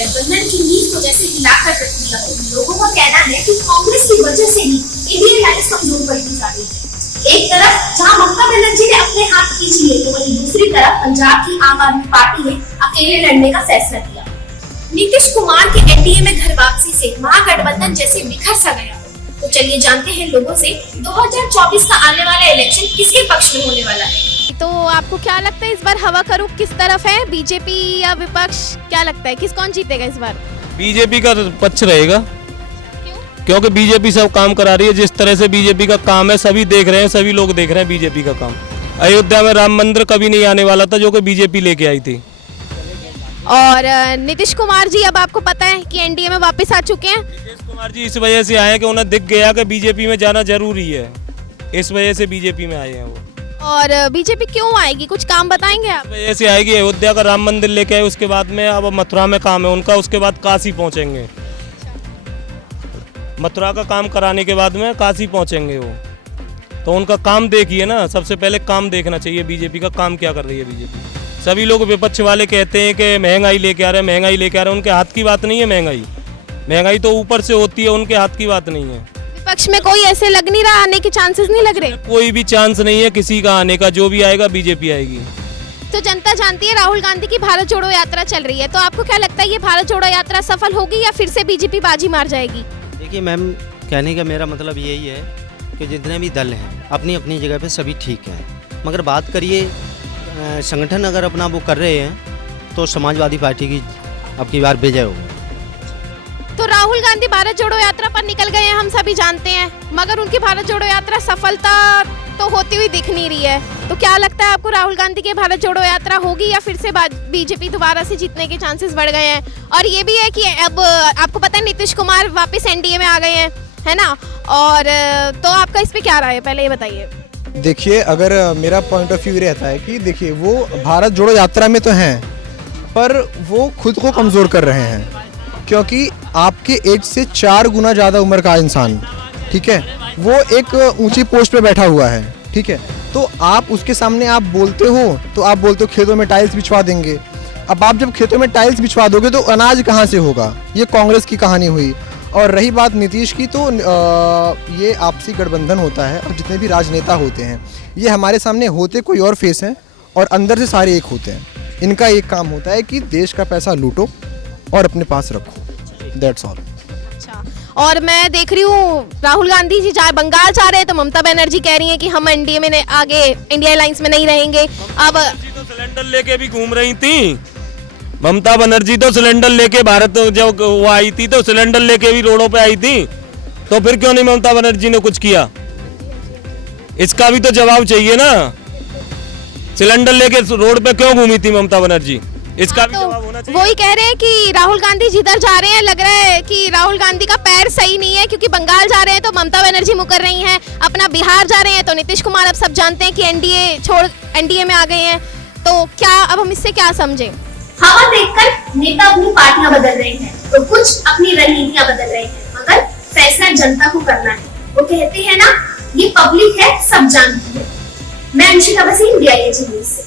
गठबंधन की नींव को जैसे हिलाकर रख दिया हो। लोगों का कहना है कि कांग्रेस की वजह से ही इंडियन अलायंस कमजोर पड़ती जा रही है। एक तरफ जहां ममता बनर्जी ने अपने हाथ खींच लिए, तो वहीं दूसरी तरफ पंजाब की आम आदमी पार्टी ने अकेले लड़ने का फैसला किया। नीतीश कुमार के एनडीए में घर वापसी से महागठबंधन जैसे बिखर सा गया। तो चलिए जानते हैं लोगों से 2024 का आने वाला इलेक्शन किसके पक्ष में होने वाला है। तो आपको क्या लगता है इस बार हवा का रुख किस तरफ है, बीजेपी या विपक्ष? क्या लगता है कौन जीतेगा इस बार? बीजेपी का पक्ष रहेगा। क्योंकि बीजेपी सब काम करा रही है। जिस तरह से बीजेपी का काम है सभी देख रहे हैं, सभी लोग देख रहे हैं बीजेपी का काम। अयोध्या में राम मंदिर कभी नहीं आने वाला था, जो कि बीजेपी लेके आई थी। और नीतीश कुमार जी अब आपको पता है कि एनडीए में वापस आ चुके हैं। नीतीश कुमार जी इस वजह से आए कि उन्हें दिख गया कि बीजेपी में जाना जरूरी है, इस वजह से बीजेपी में आए हैं वो। और बीजेपी क्यों आएगी, कुछ काम बताएंगे आप? इस वजह से आएगी, अयोध्या का राम मंदिर लेके आए, उसके बाद में अब मथुरा में काम है उनका, उसके बाद काशी पहुंचेंगे। मथुरा का काम कराने के बाद में काशी पहुंचेंगे वो। तो उनका काम देखिए ना, सबसे पहले काम देखना चाहिए बीजेपी का काम क्या कर रही है बीजेपी। सभी लोग विपक्ष वाले कहते हैं कि महंगाई लेके आ रहे हैं, महंगाई लेके आ रहे हैं। उनके हाथ की बात नहीं है महंगाई, महंगाई तो ऊपर से होती है, उनके हाथ की बात नहीं है। विपक्ष में कोई ऐसे लग नहीं रहा, आने के चांसेस नहीं लग रहे? कोई भी चांस नहीं है किसी का आने का, जो भी आएगा बीजेपी आएगी। तो जनता जानती है राहुल गांधी की भारत जोड़ो यात्रा चल रही है, तो आपको क्या लगता है ये भारत जोड़ो यात्रा सफल होगी या फिर से बीजेपी बाजी मार जाएगी? देखिए मैम, कहने का मेरा मतलब यही है कि जितने भी दल हैं अपनी अपनी जगह पे सभी ठीक हैं, मगर बात करिए संगठन अगर अपना वो कर रहे हैं तो समाजवादी पार्टी की अब की बार विजय होगी। तो राहुल गांधी भारत जोड़ो यात्रा पर निकल गए हैं, हम सभी जानते हैं, मगर उनकी भारत जोड़ो यात्रा सफलता तो होती हुई दिख नहीं रही है। तो क्या लगता है आपको राहुल गांधी की भारत जोड़ो यात्रा होगी या फिर से बीजेपी दोबारा से जीतने के चांसेस बढ़ गए हैं? और ये भी है कि अब आपको पता है नीतीश कुमार वापस एनडीए में आ गए हैं, है ना? और तो आपका इस पे क्या राय है, पहले ये बताइए। देखिए, अगर मेरा पॉइंट ऑफ व्यू रहता है कि देखिए वो भारत जोड़ो यात्रा में तो हैं, पर वो खुद को कमज़ोर कर रहे हैं, क्योंकि आपके एज से 4 गुना ज़्यादा उम्र का इंसान, ठीक है, वो एक ऊंची पोस्ट पे बैठा हुआ है, ठीक है। तो आप उसके सामने आप बोलते हो, तो आप बोलते हो खेतों में टाइल्स बिछवा देंगे। अब आप जब खेतों में टाइल्स बिछवा दोगे तो अनाज कहाँ से होगा? ये कांग्रेस की कहानी हुई। और रही बात नीतीश की, तो ये आपसी गठबंधन होता है, और जितने भी राजनेता होते हैं ये हमारे सामने होते कोई और फेस हैं और अंदर से सारे एक होते हैं। इनका एक काम होता है कि देश का पैसा लूटो और अपने पास रखो, दैट्स ऑल। अच्छा, और मैं देख रही हूँ राहुल गांधी जी बंगाल जा रहे हैं, तो ममता बनर्जी कह रही हैं कि हम एनडीए में आगे इंडिया अलायंस में नहीं रहेंगे। अब तो सिलेंडर लेके भी घूम रही थी ममता बनर्जी, तो सिलेंडर लेके भारत जब वो आई थी तो सिलेंडर लेके भी रोडों पे आई थी, तो फिर क्यों नहीं ममता बनर्जी ने कुछ किया? इसका भी तो जवाब चाहिए ना। सिलेंडर लेके रोड पे क्यों घूमी थी ममता बनर्जी? इसका भी जवाब होना चाहिए। वही कह रहे हैं कि राहुल गांधी जिधर जा रहे हैं लग रहा है कि राहुल गांधी का पैर सही नहीं है, क्योंकि बंगाल जा रहे हैं तो ममता बनर्जी मुकर रही हैं, अपना बिहार जा रहे हैं तो नीतीश कुमार अब सब जानते हैं कि एनडीए छोड़ एनडीए में आ गए हैं। तो क्या अब हम इससे क्या समझें? हवा देखकर नेता अपनी पार्टियां बदल रहे हैं, तो कुछ अपनी रणनीतियां बदल रहे हैं, मगर फैसला जनता को करना है। वो कहते हैं ना, ये पब्लिक है, सब जानती है। मैं अंशिका बसी, इंडिया न्यूज़ से।